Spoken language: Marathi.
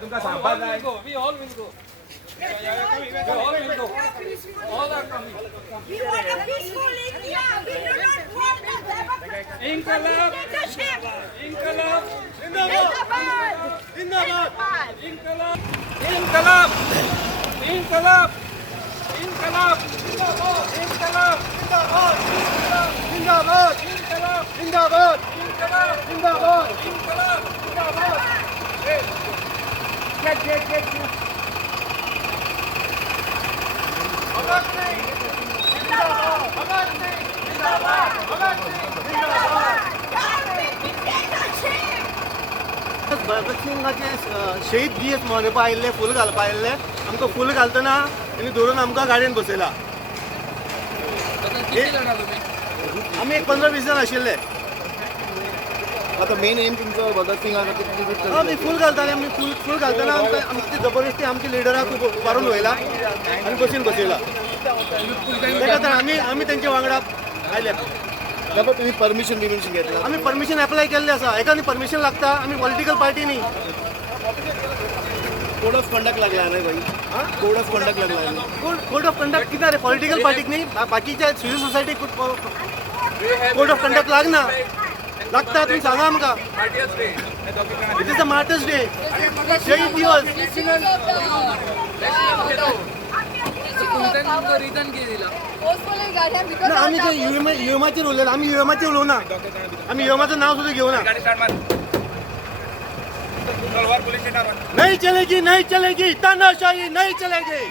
तुमका सांभाळ जाय. We all will go. We all will go. All are coming. We want a peaceful India. We do not want a democratic Inqilab. dictatorship. Inqilab. Zindabad. Inqilab. Inqilab. Inqilab. Inqilab. Inqilab. Inqilab. जिंदाबाद Inqilab. जिंदाबाद Inqilab. जिंदाबाद Inqilab. जिंदाबाद Inqilab. भगत सिंगाचे शहीद दीस मनोवपा आयिल्ले फूल घालपा आयिल्ले आमकां फूल घालतना तेणी धरून आमकां गाडयेन बसयला. आमी एक 15-20 जाण आशिल्ले. आता मेन एम तुमचं भगत सिंगाना किती आमी फूल घालताले. आमी फूल घालतना आमची जबरदस्ती आमच्या लिडराक उबारून वयला आनी बसीन बसयला. त्या खातीर आमी तेंच्या वांगडा आयले. बाबा तुम्ही परमिशन घेतला आमी परमिशन एप्लाय केल्लें आसा. हेका न्ही परमिशन लागता. आमी पॉलिटिकल पार्टी न्ही. कोड ऑफ कंडक्ट लागला नाही भाई कोड ऑफ कंडक्ट लागला नाही. कोड ऑफ कंडक्ट कितें रे पॉलिटिकल पार्टीक न्ही बाकीच्या सिवील सोसायटीक कोड ऑफ कंडक्ट लागना. लागता तुम्ही सांगा आमकां. It is a martyrs day. शहीद दिवस. रिटर्न केलेला. ना आमी ते युएमाचेर उलयला. आमी युएमाचेर उलोवना. आमी युएमाचं नाव सुद्धा घेवना. नहीं चलेगी नहीं चलेगी तानाशाही नहीं चलेगी.